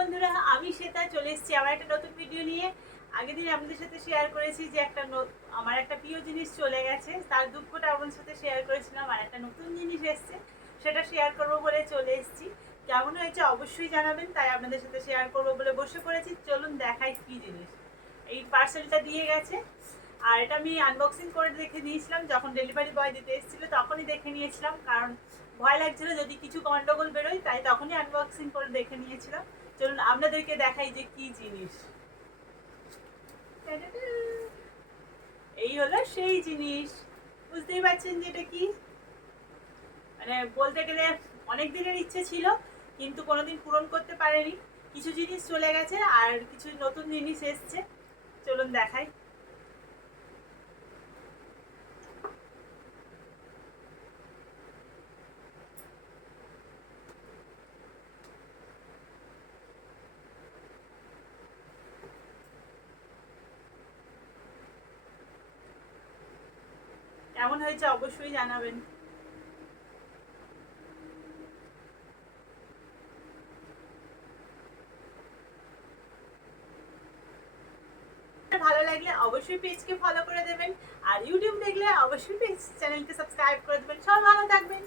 বন্ধুরা, আমি শ্বেতা চলে এসেছি আমার একটা নতুন ভিডিও নিয়ে। আগের দিন আপনাদের সাথে শেয়ার করেছি যে একটা আমার একটা প্রিয় জিনিস চলে গেছে, তার দুঃখটা আপনাদের সাথে শেয়ার করেছিলাম, আর একটা নতুন জিনিস এসছে, সেটা শেয়ার করব বলে চলে এসেছি। কেমন হয়েছে অবশ্যই জানাবেন, তাই আপনাদের সাথে শেয়ার করব বলে বসে পড়েছি। চলুন দেখাই কি জিনিস। এই পার্সেলটা দিয়ে গেছে, আর এটা আমি আনবক্সিং করে দেখে নিয়েছিলাম, যখন ডেলিভারি বয় দিতে এসেছিল, তখনই দেখে নিয়েছিলাম, কারণ ভয় লাগছিল যদি কিছু গন্ডগোল বেরোয়, তাই তখনই আনবক্সিং করে দেখে নিয়েছিলাম। চলুন, আপনাদেরকে দেখাই যে কি জিনিস। এই হলো সেই জিনিস। বুঝতেই পারছেন যে এটা কি? মানে বলতে গেলে অনেক দিনের ইচ্ছে ছিল, কিন্তু কোনোদিন পূরণ করতে পারেনি। কিছু জিনিস চলে গেছে, আর কিছু নতুন জিনিস এসছে। চলুন দেখাই। কেমন হয়েছে, অবশ্যই জানাবেন। ভালো লাগলে অবশ্যই পেজকে ফলো করে দেবেন, আর ইউটিউব দেখলে অবশ্যই পেজ চ্যানেলকে সাবস্ক্রাইব করে দেবেন। সব ভালো থাকবেন।